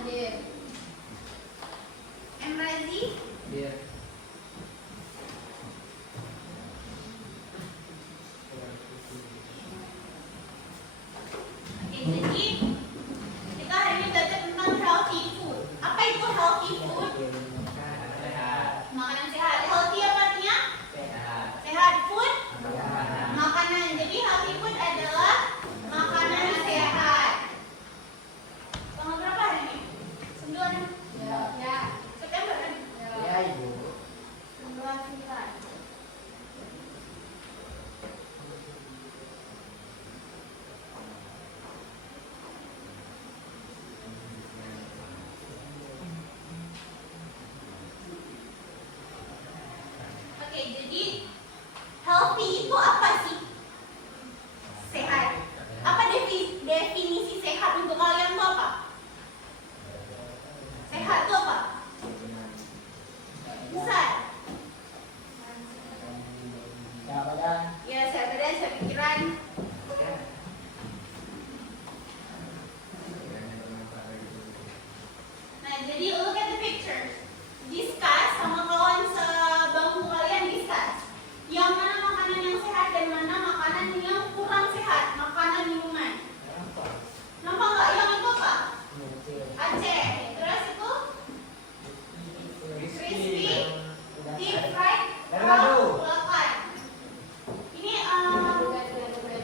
Adit. Emrazi? Iya. Oke, jadi kita hari ini belajar tentang healthy food. Apa itu healthy food? Makanan sehat. Healthy apa artinya? Sehat. Food? Makanan. Jadi healthy food adalah makanan sehat. Tanggal berapa hari ini? 9 Ya. September kan? Ya, Ibu. 9 September. Oke, jadi healthy itu apa sih? Sehat. Apa definisi sehat untuk kalian itu apa? Sehat itu apa? Bisa? Ya, badan. Ya, sehat badan, sehat pikiran. Nah, jadi look at the pictures. Discuss sama kawan sebangku kalian discuss. Yang mana makanan yang sehat dan mana makanan yang kurang sehat, makanan minuman. Nampak nggak? Yang itu apa? Aceh. Terus itu crispy, deep fried, ulapan. Ini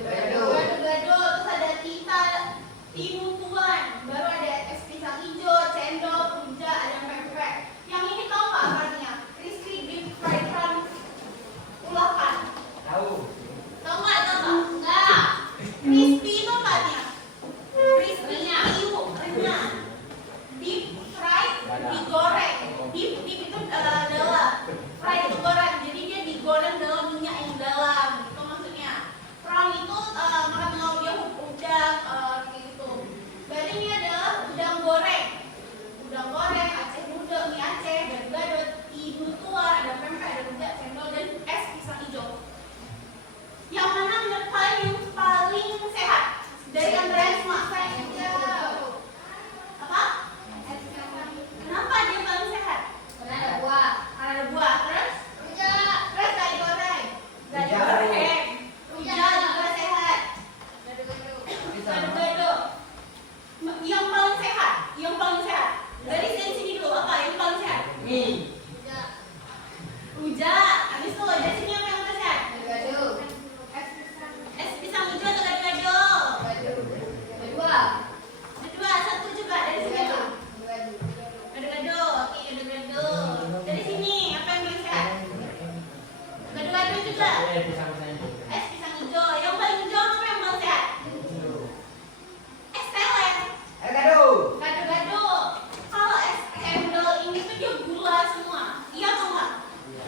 gado-gado, terus ada timutuan, baru ada es pisang hijau, cendol, rujak, ada pempek. Yang ini tahu nggak apa artinya? Crispy, deep fried, ulapan. Tahu. Tahu nggak? Tahu nggak? Nggak. Crispy itu apa artinya? Crispy, iu, renyah. Deep fried, digoreng. Deep itu dalam. Fried itu goreng. Jadi dia digoreng dalam minyak yang dalam. Itu maksudnya. Prawn itu makan dengan dia udang kayak gitu. Berarti ini adalah udang goreng. Udang goreng, Aceh muda, mie Aceh, gado-gado, timun tua, ada pempek, ada rujak, cendol, dan es pisang hijau. Yang mana menurut kalian yang paling sehat? Dari antara semua, saya apa? Kenapa dia paling sehat? Karena ada buah. Karena ada buah. Terus? Rujak. Terus gak digoreng. Gak Rujak. digoreng. Rujak juga sehat. Gado-gado. Gado-gado. Yang paling sehat. Yang paling sehat. Dari sini dulu apa yang paling sehat? Mie. Rujak. Rujak. Habis itu dari sini apa yang paling sehat? Gado-gado. Es pisang hijau atau gado-gado? Kedua. Kedua, satu juga dari sini apa? Gado-gado. Oke, gado-gado. Dari sini apa yang paling sehat? Gado-gado juga. Es pisang hijau. Yang paling hijau apa yang paling sehat? Es teler. Gado-gado. Kalau es cendol ini tuh dia gula semua. Iya atau enggak?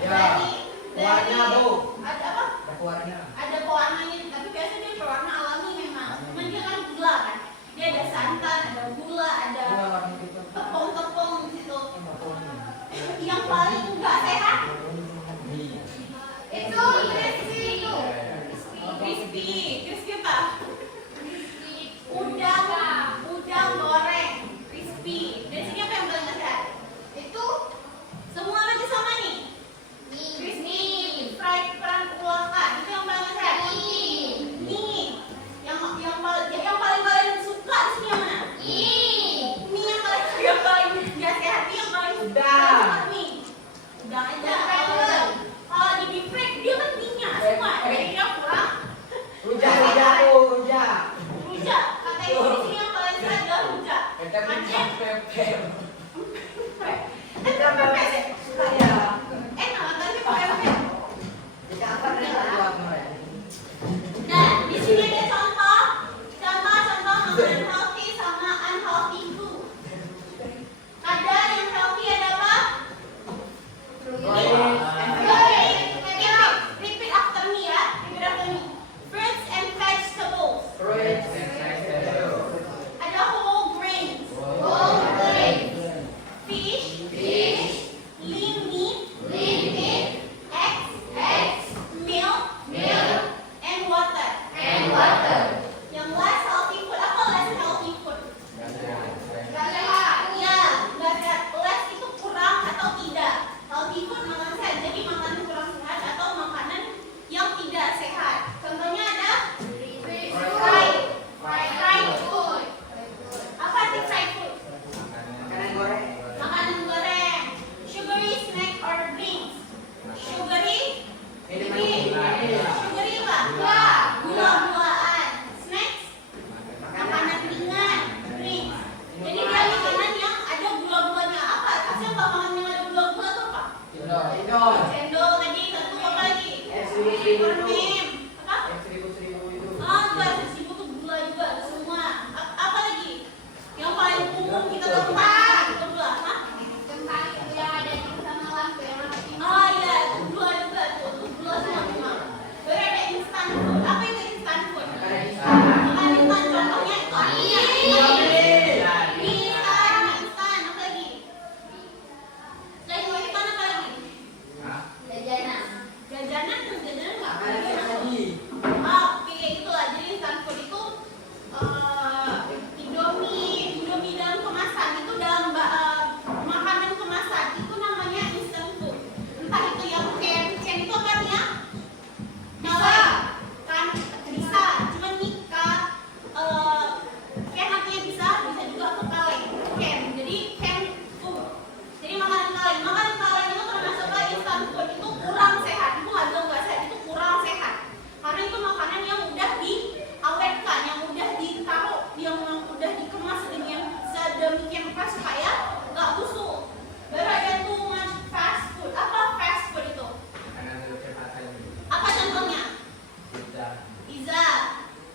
Dari Warna, Bu. ada apa? Warna. Ada pewarnanya, tapi biasanya dia pewarna alami memang. Cuman dia kan gula kan. Dia ada santan, ada gula, ada tepung-tepung di situ. Yang paling enggak sehat itu crispy apa? Udang goreng, crispy. Dari sini apa yang paling enggak sehat? Itu semua lagi sama nih. Crispy, fried, ulapan. Itu yang paling enggak sehat. Mie. Yang paling kalian suka di sini yang mana? Mie yang paling enggak sehat, mie yang paling Udang. suka mie. Udang aja. Kalau di deep fried dia kan minyak semua. Jadi dia kurang. Rujak. Rujak. Katanya di sini yang paling sehat adalah rujak. Aceh. Pempek sih. Enak, tapi pempek. Nah, di sini ada contoh makanan healthy sama unhealthy food. Ada yang healthy ada apa? Repeat after me ya. Repeat after me. Fruits and vegetables. Ada whole grains. Fish. Lean meat. Eggs. Milk. And water. Yang less healthy food. Apa less healthy food? Ya, fresh supaya nggak busuk. Baru ada too much fast food. Apa fast food itu? Makanan kecepatan. Apa contohnya? Pizza,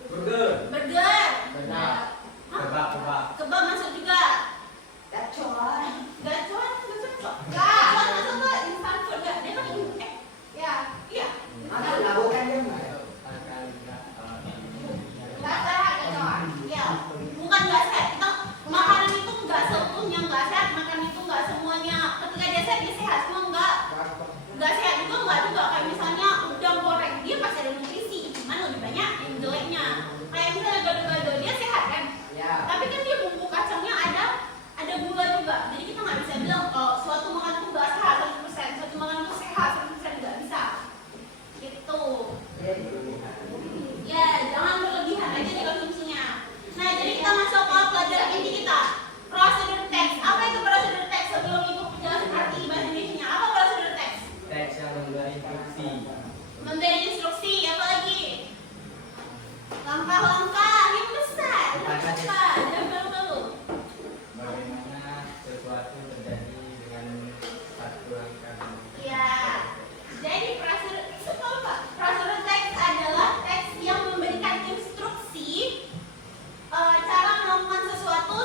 Burger. burger, Benar. Kebab. kebab masuk juga. Gacor. Gacuan cocok. Gacuan masuk nggak? Instant food nggak? Dia kan Ya. iya. Makan lauk kan dia mah. Nggak sehat gacor. Iya. Bukan nggak sehat. Kita makanan itu nggak seutuhnya nggak sehat. Makan itu nggak semuanya. Ketika dia sehat semua nggak sehat juga nggak juga. Kayak misalnya udang goreng dia pasti ada nutrisi. Cuman lebih banyak yang jeleknya. Kayak misalnya gado-gado dia sehat kan? Ya. Tapi kan dia bumbu kacangnya ada gula juga. Jadi kita nggak bisa bilang kalau suatu makanan itu nggak sehat 100%, suatu makanan itu sehat 100% nggak bisa. Gitu. Ya, jangan berlebihan aja nih konsumsinya. Nah, jadi kita masuk ke pelajaran inti kita. Prosedur teks. Apa itu prosedur teks? Sebelum itu penjelasan arti bahasa Indonesia. Apa prosedur teks? Teks yang memberi instruksi. Memberi instruksi. Apa lagi? Langkah-langkah yang besar. Langkah. Jangan malu-malu. Bagaimana sesuatu terjadi dengan satu langkah. Ya, jadi prosedur teks adalah teks yang memberikan instruksi cara melakukan sesuatu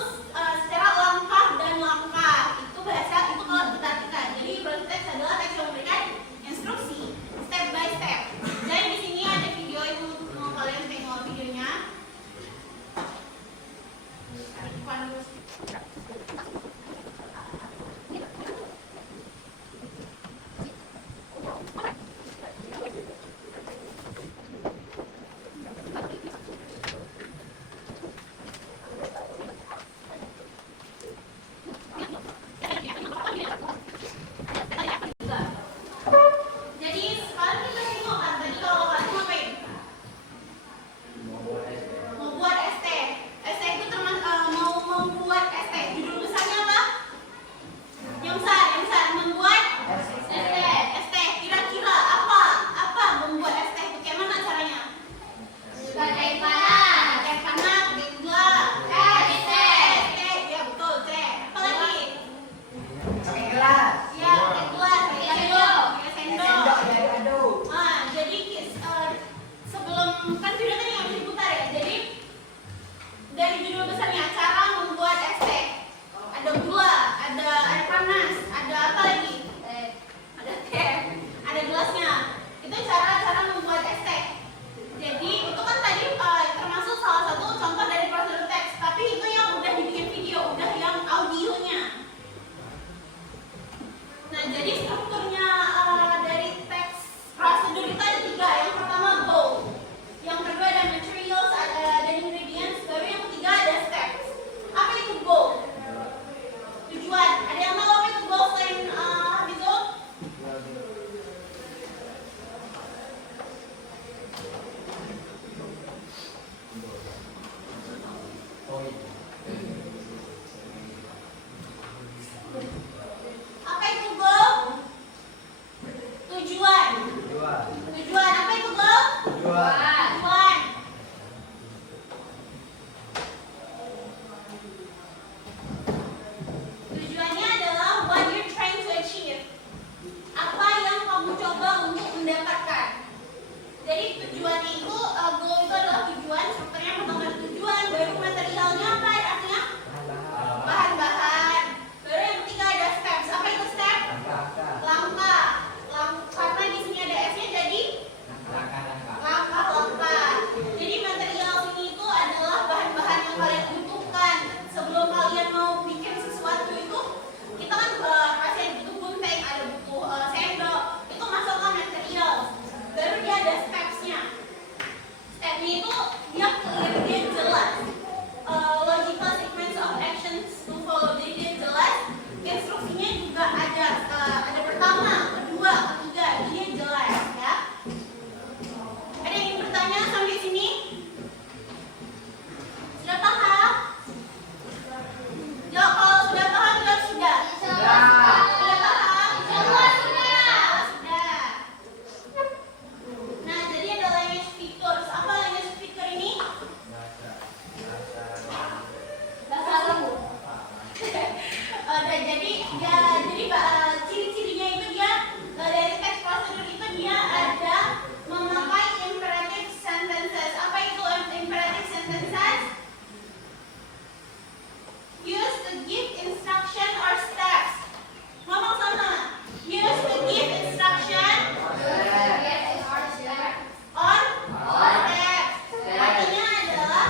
secara langkah dan langkah. Itu bahasa itu kalau kita artikan. Jadi prosedur teks adalah teks yang memberikan instruksi step by step. Jadi di sini ada video yang mau kalian tengok videonya. Tarik iklan dulu. Jadi sekarang kita tengok kan tadi kalau kalian ngapain? Mau buat ST. ST itu mau membuat ST. Judul besar Ya, jadi ciri-cirinya itu dia dari teks prosedur itu dia ada memakai imperative sentences. Apa itu imperative sentences? Used to give instruction or steps. Ngomong sama. Used to give instruction on steps. Artinya adalah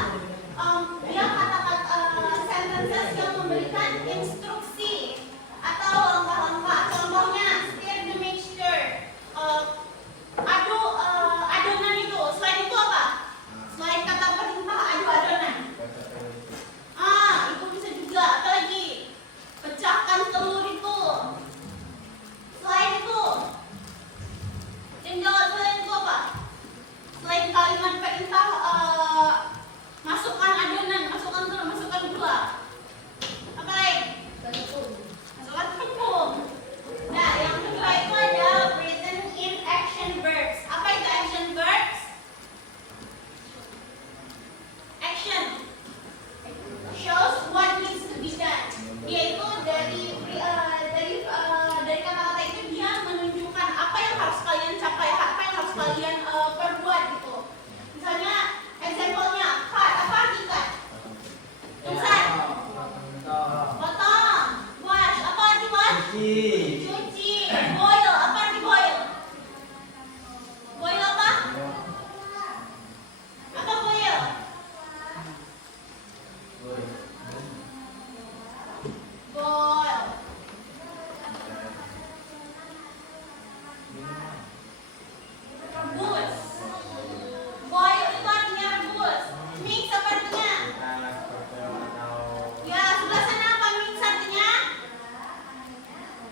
dia kata-kata sentences yang memberikan instruksi atau langkah-langkah. Contohnya, stir the mixture. Adonan itu. Selain itu apa? Selain kata perintah adu adonan. Itu bisa juga. Apa lagi? Pecahkan telur itu. Selain itu, tinggal selain itu apa? Selain kalimat perintah, masukkan adonan, masukkan telur, masukkan gula. Apa lain? Masukkan tepung. Nah, yang kedua itu ada written in action verbs. Apa itu action verbs? Action shows what needs to be done. Yaitu dari kata-kata itu dia menunjukkan apa yang harus kalian capai, apa yang harus kalian perbuat gitu. Misalnya, example-nya cut. Apa arti cut? Tulisan. Potong. Wash. Apa arti wash? Cuci. Boil. Apa arti boil? Boil apa? Apa boil? Boil. Rebus. Boil itu artinya rebus. Mix apa artinya? Ya, sebelah sana apa mix artinya?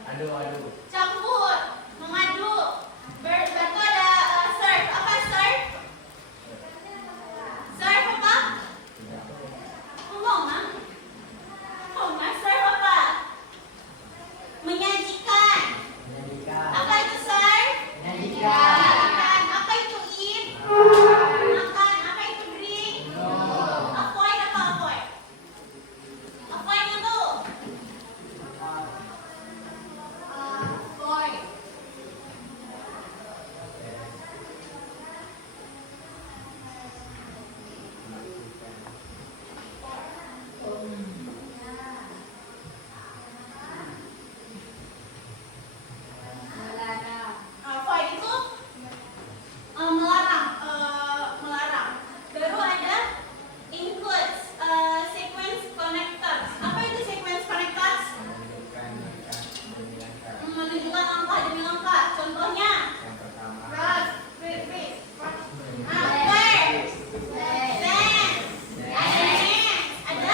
Adu. Campur, mengaduk. Berarti ada serve. Apa serve? Serve apa? Ngomong, Mang. Ngomong, serve apa? Menyajikan. Apa itu serve? Menyajikan. Apa itu eat? Makan. Apa itu drink? Avoid apa avoid? Avoid itu? Avoid. Avoid itu melarang, melarang. Baru ada includes sequence connectors. Apa itu sequence connectors? Menunjukkan langkah demi langkah. Contohnya, first, where, then, ada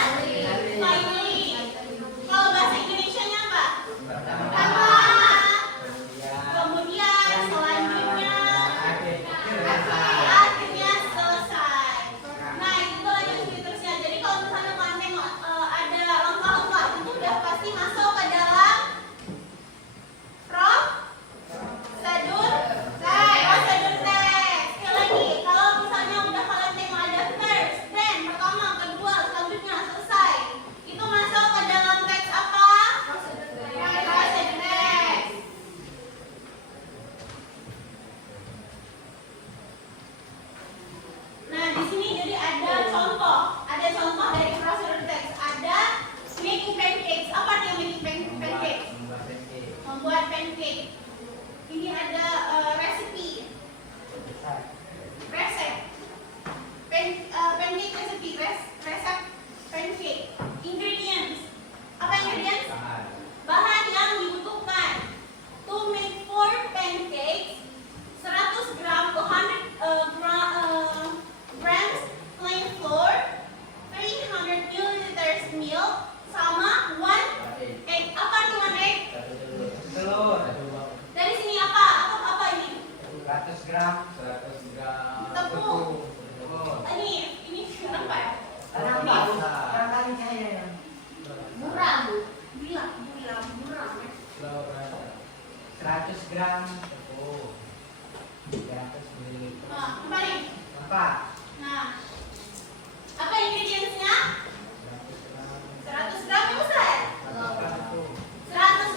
finally. Kalau bahasa Indonesianya apa? Pertama, kemudian selanjutnya, akhirnya selesai. Nah, itu lanjut terusnya. Jadi kalau misalnya kalian tengok ada langkah-langkah itu udah pasti masuk ke dalam prosedur teks. Sekali lagi, kalau misalnya udah kalian tengok ada first, then, pertama, kedua, selanjutnya, selesai, itu masuk ke dalam teks apa? Prosedur teks. Nah, di sini jadi ada contoh dari prosedur teks. Ada making pancakes. Apa artinya making pancakes? Membuat pancake. Ini ada recipe. Resep. Pancake recipe. Resep pancake. Ingredients. Apa ingredients? Bahan yang dibutuhkan. To make 4 pancakes, 100 gram, 200 grams plain flour, 300 milliliters milk, sama 1 egg. Apa arti 1 egg? Telur. Dari sini apa? Apa ini? 100 gram Tepung. Ini berapa ya? Murah, Bu. Bilang murah. 100 gram tepung, 300 ml. Nah, apa nih? Apa? Nah, apa ingredientsnya? 100 gram 100 gram yang besar. 100 gram tepung. 100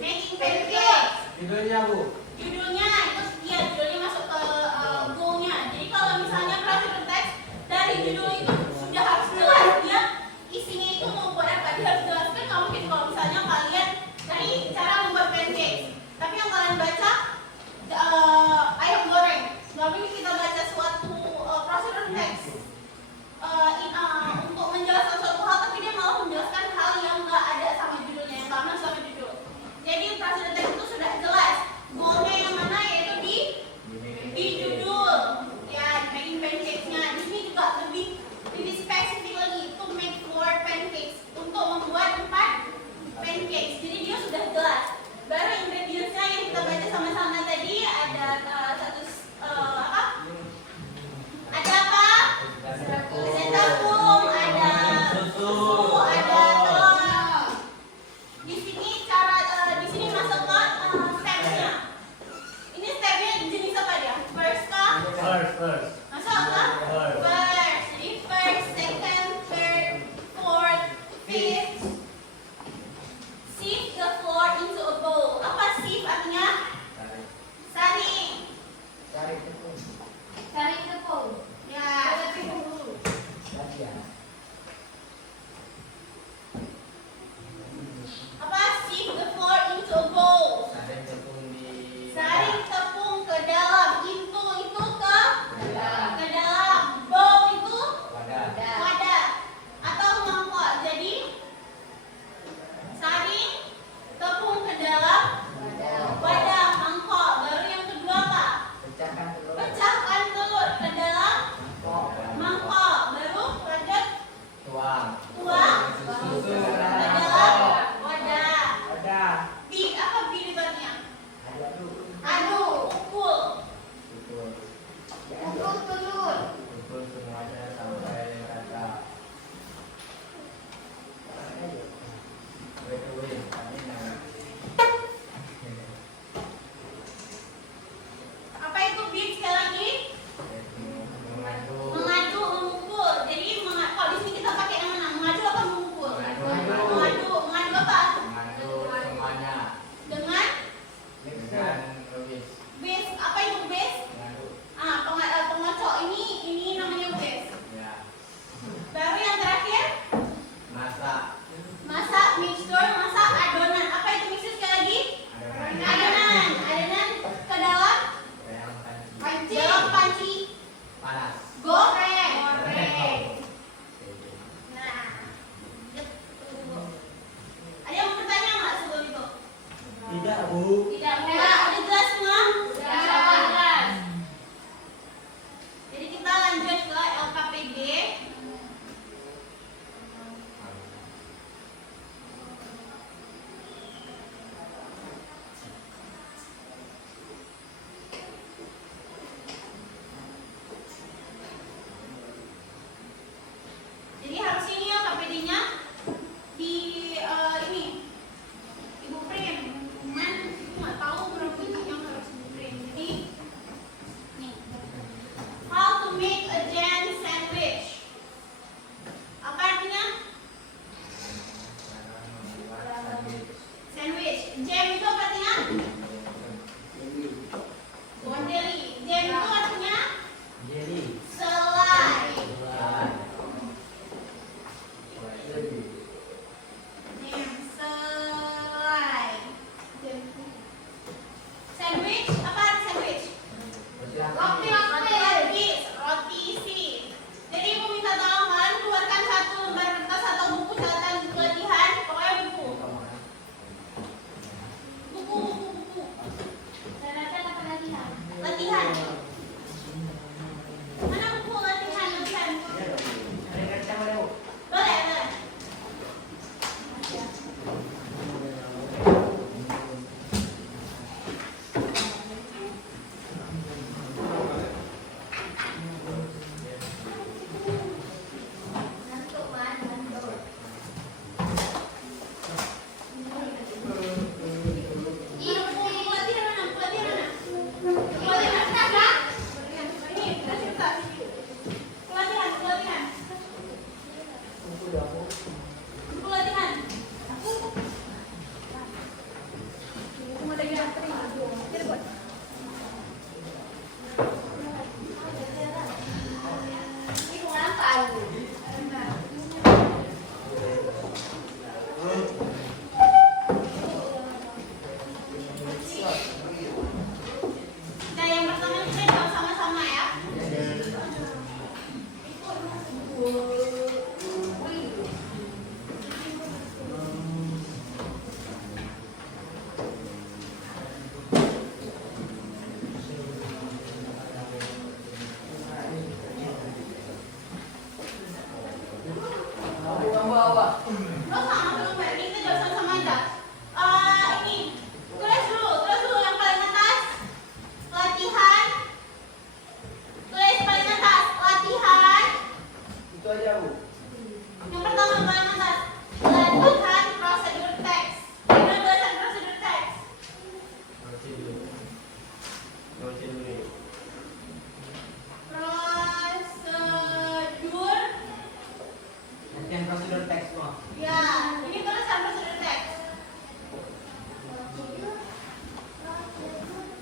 Making pancakes. Judulnya Bu. Judulnya itu dia judulnya masuk ke goalnya. Jadi kalau misalnya procedure text dari judul itu sudah harus jelas dia isinya itu mau buat apa, dia harus jelaskan. Nggak mungkin kalau misalnya kalian tadi cara membuat pancakes, tapi yang kalian baca ayam goreng. Nggak mungkin kita baca suatu procedure text untuk menjelaskan suatu hal, tapi dia malah menjelaskan hal yang nggak ada sama judulnya, yang sama sama judul. Jadi procedure text itu sudah jelas goalnya yang mana, yaitu di judul ya, making pancakes-nya. Di sini juga lebih spesifik lagi, to make 4 pancakes, untuk membuat 4 pancakes. Jadi dia sudah jelas. Baru ingredients-nya yang kita baca sama-sama tadi ada ada apa? Ada tepung, ada susu, ada telur. Di sini di sini masuk ke step-nya. Ini step-nya jenis apa dia? First kah? First. Masuk ke first. Jadi first, second, third, fourth, fifth. Sift the flour into a bowl. Apa sift artinya? Saring. Cari tepung. Saring tepung. Ya. Saja. Apa sift the flour into a bowl? Saring tepung di. Saring tepung ke dalam. Itu ke Dalam. dalam. Bowl itu Wadah. wadah atau mangkok. Jadi saring tepung ke dalam wadah mangkok. Baru yang kedua apa? Pecahkan telur. Pecahkan telur ke dalam mangkok. Baru lanjut Tuang. tuang Susu ke ke dalam dalam mangkok. wadah. Wadah. Apa debatnya? Aduk. Aduk, pukul. Pukul. Pukul telur. Pukul semuanya sampai rata. Wait, kami nak. Apa itu beat sekali lagi? Mengaduk. Mengaduk, memukul. Jadi kalau di sini kita pakai yang mana? Mengaduk apa memukul? Mengaduk. Mengaduk. Mengaduk apa? Mengaduk semuanya Dengan dengan logis. base. Apa itu base? Mengaduk. Pengocok ini namanya base. Ya. Baru yang terakhir, Masak. masak mixture, masak adonan. Apa itu mixture sekali lagi? Adonan. Adonan ke dalam Dalam panci. Panci. dalam panci Panas. goreng. Nah, ada yang mau bertanya nggak sebelum itu? Tidak, Bu. Tidak, udah jelas semua? Jelas. Jadi kita lanjut ke LKPD. Jadi harus ini ya KPD-nya di ini Ibu Prim, cuman itu nggak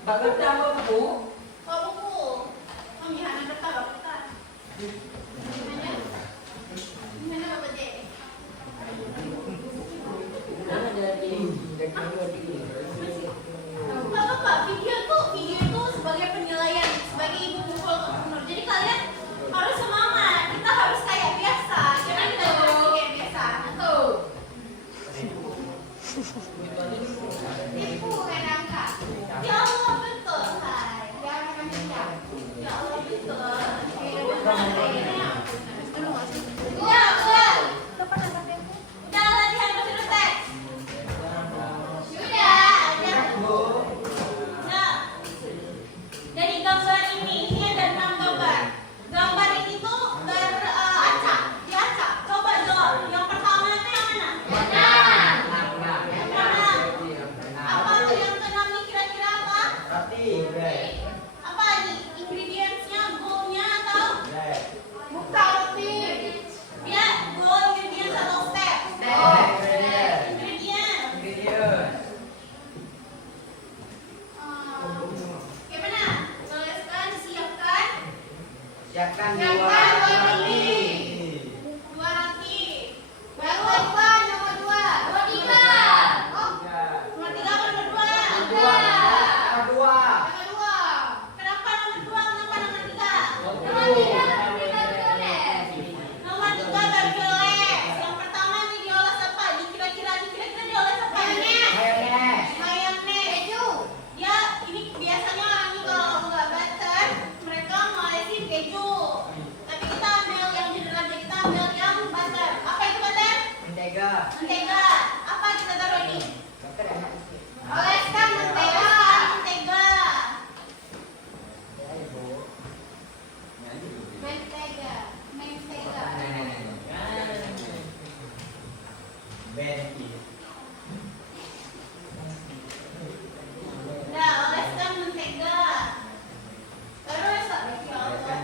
Bagus dah mau buku. Oh, buku. Pemilihan daftar apa? Gimana? Gimana Bapak J? Bapak, video itu sebagai penilaian, sebagai ibu pukul menurut. Jadi kalian harus semangat. Kita harus kayak biasa. Jangan kita berhenti kayak biasa. Tipu kayak angka. Ya Allah betul, Hai. Ya Allah betul. Udah latihan bahasa teks. Sudah, ada. Nah, dari gambar ini ada 6 gambar. Gambar ini tuh beracak, diacak. Coba dong, yang pertama itu yang mana? Yang mana? Apa tuh yang keenam nih kira-kira apa? Roti, bread, Apa nih? Ingredientsnya, goalnya atau? bread. Bukan roti. Dia goal ingredients atau step? Ingredient. Ingredient. Gimana? Tuliskan, siapkan. Siapkan Siapkan dua roti. roti. 2 roti. Nomor 2, nomor 2. Nomor 3. Oh, nomor 3 apa nomor 2? Dua. Nomor dua. Nomor 2. Kenapa nomor 2? Kenapa nomor 3? Nomor 3 lebih violet. Nomor 3 Barbioles. Yang pertama nih dioles apa? Kira-kira dioles apa? Mayonnaise. Mayonnaise. Keju. Ya, ini biasanya orang ini kalau nggak butter, mereka ngolesin keju. Tapi kita ambil yang general aja, kita ambil yang butter. Apa itu butter? Mentega. Mentega. Apa kita taruh ini? Oleskan mentega. Mentega. Mentega. Mentega. Benki. Nah, oleskan mentega. Terus, ya Allah.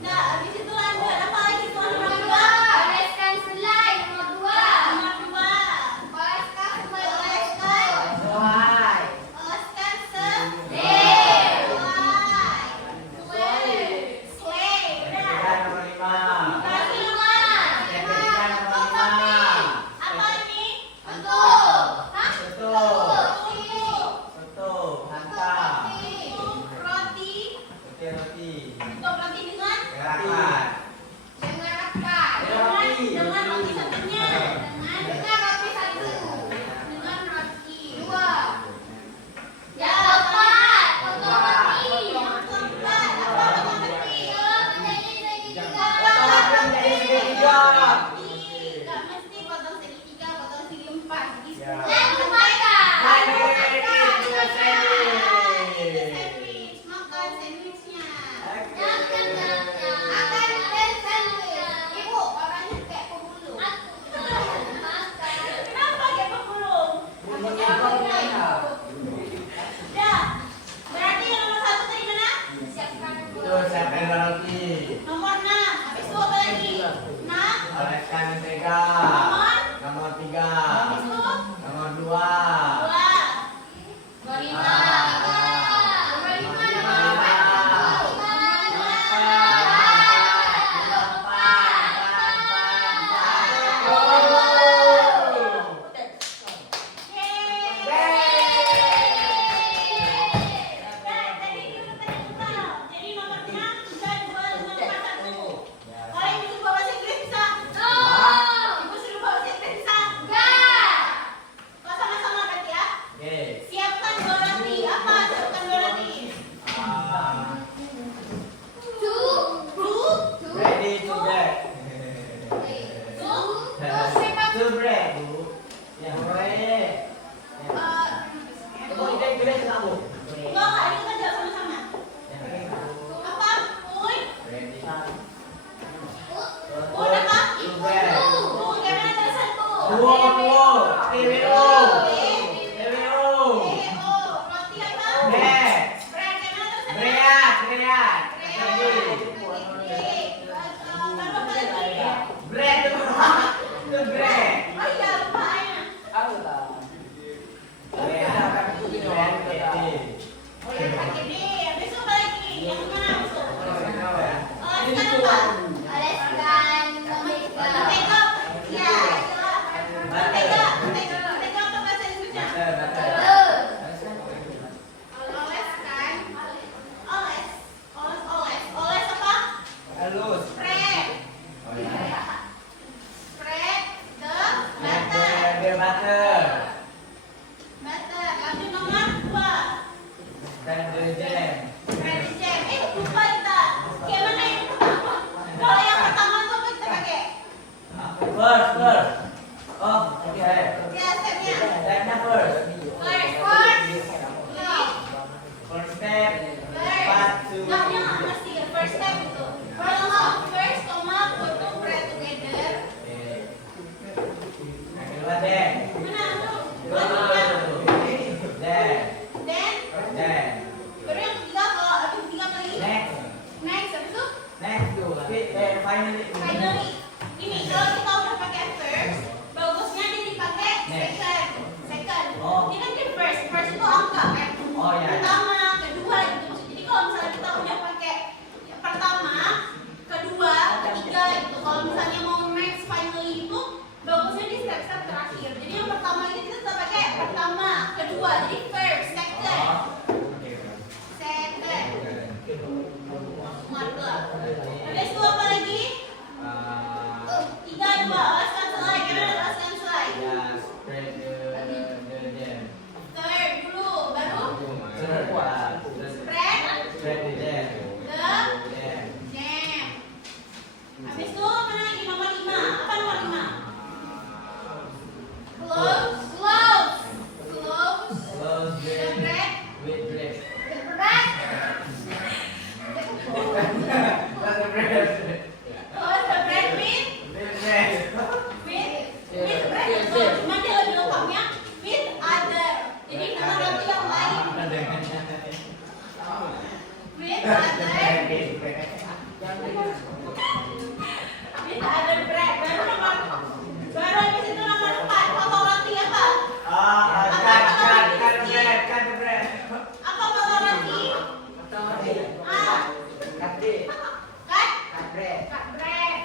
Nah, habis itu lanjut. Apa lagi tuh nomor 2? Oleskan selai. Nomor 2. Nomor 2. Oleskan selai. Oleskan. Soai. Oleskan Selai. Slay. Udah. Mentega nomor 5. Kasih nomor. Mentega nomor 5. Apa ini? Betul. Hah? Betul. Betul. Betul. Mantap. Roti. Roti. Untuk roti dengan Gerakan. Dengan apa? dengan roti satunya. Dengan roti satu. Dengan roti. 2. Yang keempat. Potong roti. Yang keempat, apa potong roti? Potong menjadi segitiga. Potong menjadi segitiga. Nggak mesti potong segitiga, potong segi 4. Ya. Dan kebaikan. Sandwich, makan sandwichnya. Akan dan sandwich. Ibu, orangnya kayak pemulung. Makan. Kenapa kayak pemulung? Dah. Berarti yang nomor 1 tadi mana? Siapkan Tuh, siapkan roti. Nomor 6. Habis itu apa lagi? 6. Oleskan mentega. Nomor 3. Habis itu Nomor 2. 2. Nomor 5. Nomor 5. Nomor 4. Jadi nomor 6, 3, 2, 5, 4, 1. Kalian bisa bawa bahasa Inggris bisa? Ibu suruh bawa bahasa Inggris bisa? Kau sama-sama berarti ya? Siapkan 2 roti. Apa siapkan 2 roti? Two. Ready to bread. To bread, Bu. Ya, boleh. Bu, ini bread enggak, Bu? Enggak, ini kita jawab sama-sama. Apa? Uy? Ready. Uy apa? To bread. Gimana tulisan bu? TWO. TWO. Roti apa? Bread. Bread. Gimana tulisannya? Bread. Bread. Baru apa lagi? Bread itu bread. Oh iya, lupa ya. Bread. Bread. Mana first? First. First step. First. Part two. Nah, dia nggak mesti ya. First step itu. First, put two bread together. Yang kedua deh. Mana tuh? Then. Then, baru yang ketiga kali. Next. Next, habis itu Finally. Ini kalau kita udah pakai first, bagusnya dia dipakai second. Oh. Ini kan di first itu angka kan. Oh, ya. Pertama, kedua gitu. Jadi kalau misalnya kita udah pakai pertama, kedua, ketiga gitu. Kalau misalnya mau next finally itu bagusnya di step-step terakhir. Jadi yang pertama ini kita tetap pakai pertama, kedua. Jadi first, second. Habis itu apa lagi? 3, 2, last cancel. Gimana last cancel? Third dulu, baru spread the jam. Habis itu apa lagi? Nomor 5. Apa nomor 5? Close the bread. Close the bread with bread itu. Cuma dia lebih lengkapnya with other. Jadi nama roti yang lain. With other bread. Baru habis itu nomor 4. Potong roti apa? Apa potong roti? Cut bread. Cut the bread.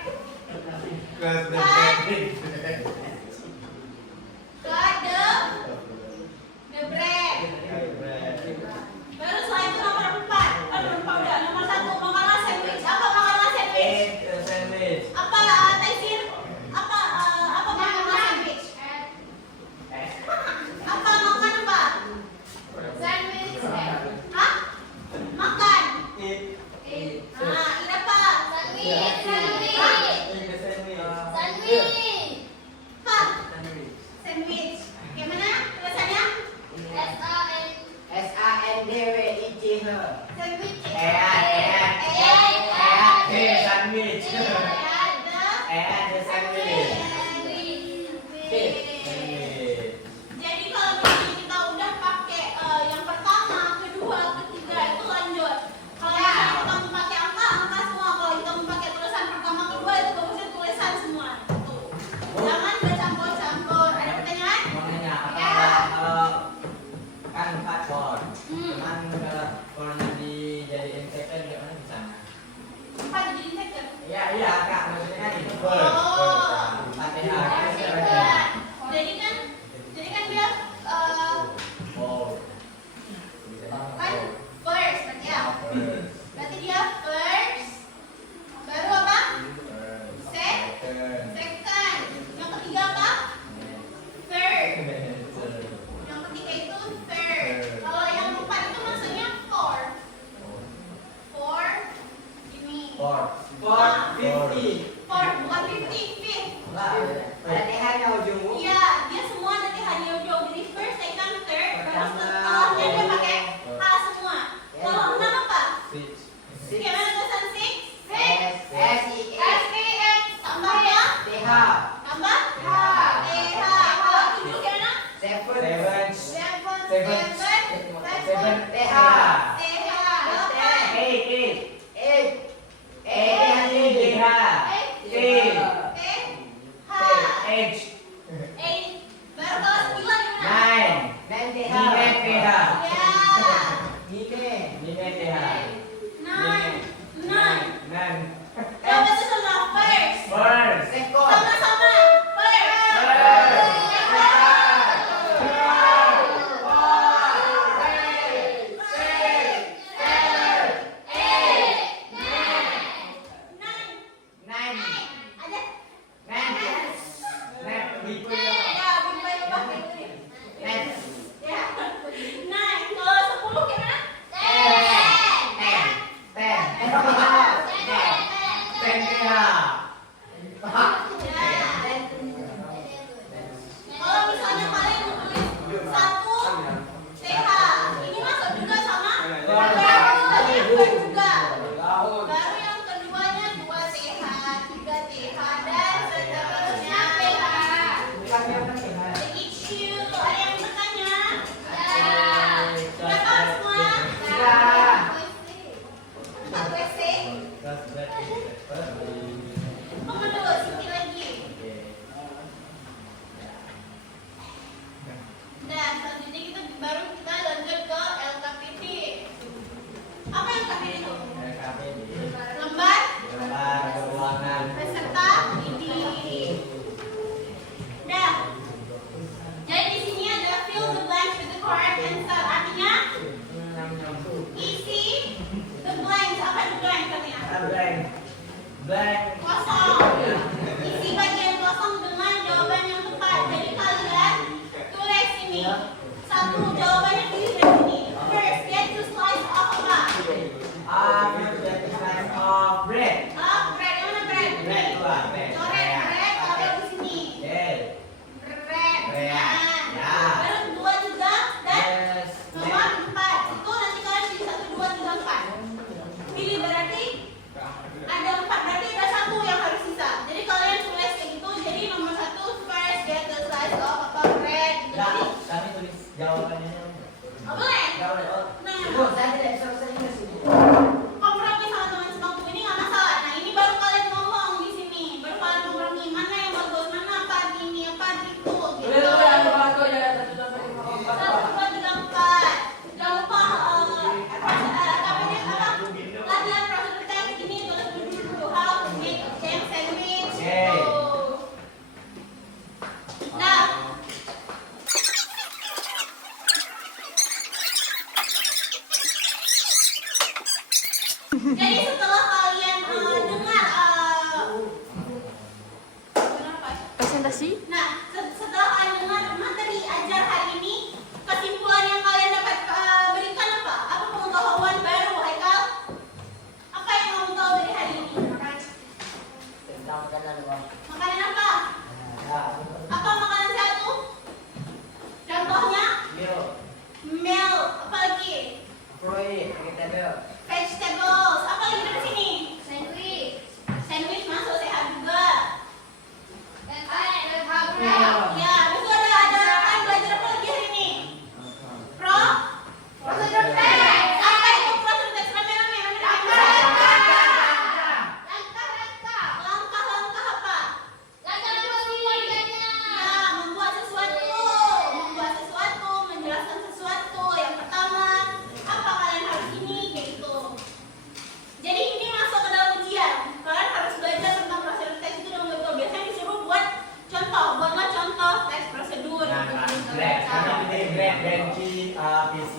Baru setelah itu nomor 4. Nomor 4 udah. Nomor 1 makanan sandwich. Apa makanan sandwich? Apa Taisir? Apa makanan sandwich? Apa makan apa? Hah? Makan. Eat apa? Apa? Sandwich. Gimana tulisannya? Sandwich. Jadi kalau misalnya kita udah pakai yang pertama, kedua, ketiga itu lanjut. Kalau misalnya kita mau pakai angka semua. Kalau kita mau pakai tulisan pertama, kedua itu bagusnya tulisan semua. Tuh. Jangan bercampur-campur. Ada pertanyaan? Kan 4 chord. Cuman kalau nanti dijadiin second gimana bisa? 4 jadi second. Iya kak, maksudnya kan itu Oh. Fatihah. Jadi kan dia kan first berarti ya. Berarti dia first. Baru apa? Second. Yang ketiga apa? Third. Yang ketiga itu third. Kalau yang 4 itu maksudnya four. Ini. Four, bukan 50, fifth. Iya, dia semua nanti hanya ujung. Jadi first, second, third. Baru setelahnya dia pakai H semua. Kalau 6 apa? Gimana tulisan 6? Tambah ya? Tambah? Kalau 7 gimana? Seven. TH. Baru kalau 9 gimana? Nine. Coba itu sama first. Sama-sama. First. Nine. Ada? Ya, boleh pakai ini. Ya. Nine. Kalau 10 gimana? 10. blank. Blank. Kosong. Isi bagian kosong dengan jawaban yang tepat. Jadi kalian tulis ini. Satu jawabannya pilih dari sini. First, get to slice of apa? Get the slice of bread. Bread. Yang mana bread? Bread dua, bread. Coret bread. Ada di sini. Bread. Bread. Bread. Nah. Ya. Baru 2, 3 dan Yes. nomor 4. Itu nanti kalian pilih 1, 2, 3, 4. Pilih berarti ada 4, berarti ada 1 yang harus sisa. Jadi kalian tulis kayak gitu. Jadi nomor 1 first get the slice of apa bread. Gitu. Nah, Jadi kami tulis jawabannya. oh, boleh. Jawaban. Oh, Nah, Bu, saya tidak bisa bahasa Inggris ini. kompromi sama teman sebangku ini nggak masalah. Nah, ini baru kalian ngomong di sini. Baru kalian kompromi mana yang bagus, mana apa ini, apa itu. Gitu. 1, 2, 3, 4. Jangan lupa latihan prosedur teks ini tulis dulu how to make a jam sandwich. Oke. Gitu. Nah, jadi setelah kalian dengar kenapa? Presentasi. Nah, setelah kalian dengar materi ajar hari ini, kesimpulan yang kalian dapat berikan apa? Apa pengetahuan baru, Haikal? Apa yang kamu tahu dari hari ini? Tentang makanan apa? Makanan apa? Nah, Apa makanan satu? Contohnya, milk, milk. Apa lagi? fruit, vegetable. Vegetables. Apa lagi dari sini? Sandwich. Sandwich masuk sehat juga. Dan bread. Ya, besok ada kan belajar apa lagi hari ini? Prosedur teks. Apa itu prosedur teks? Rame-rame. Langkah-langkah apa? Ya, membuat sesuatu, menjelaskan sesuatu. Yang pertama, apa kalian harus ini, kayak gitu. Jadi ini masuk ke dalam ujian. Kalian harus belajar tentang prosedur teks itu dengan betul. Biasanya disuruh buat contoh, buatlah contoh teks prosedur. Nah, Gitu. bread. Kami pilih bread, benci, PC,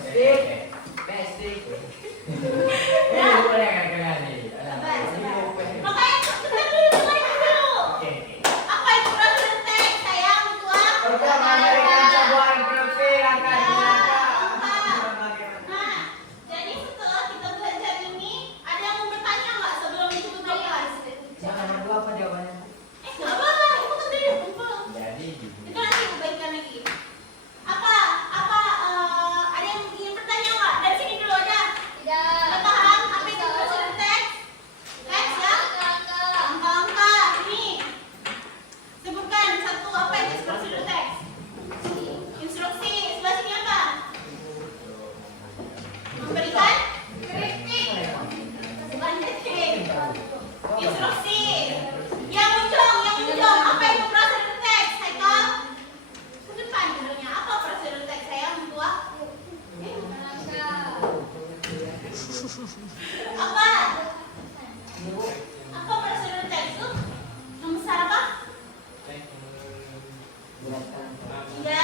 stick, stick. Ini boleh kan kalian nih? Makanya kita dulu. Oke. Apa itu prosedur teks, sayang? Tua? Pertama memberikan sebuah instruksi langkah demi langkah. Nah, jadi setelah kita belajar ini, ada yang mau bertanya nggak sebelum itu kelas? Jangan nomor 2 apa jawabannya? Nggak apa-apa, itu kan tadi kumpul. Jadi Itu nanti kebaikan lagi. Apa ada yang ingin bertanya nggak? Dari sini dulu ada. Nggak paham? Apa itu prosedur teks? Teks ya? Langkah-langkah. Ini. Sebutkan satu apa itu prosedur teks? Instruksi. Sebelah sini apa? Memberikan kritik. Bukan kritik. Instruksi. Yang ujung. Apa itu prosedur teks? Haikal? Ke depan judulnya. Apa prosedur teks, sayang? Tua? Apa? Apa prosedur teks itu? Yang besar apa? Ya.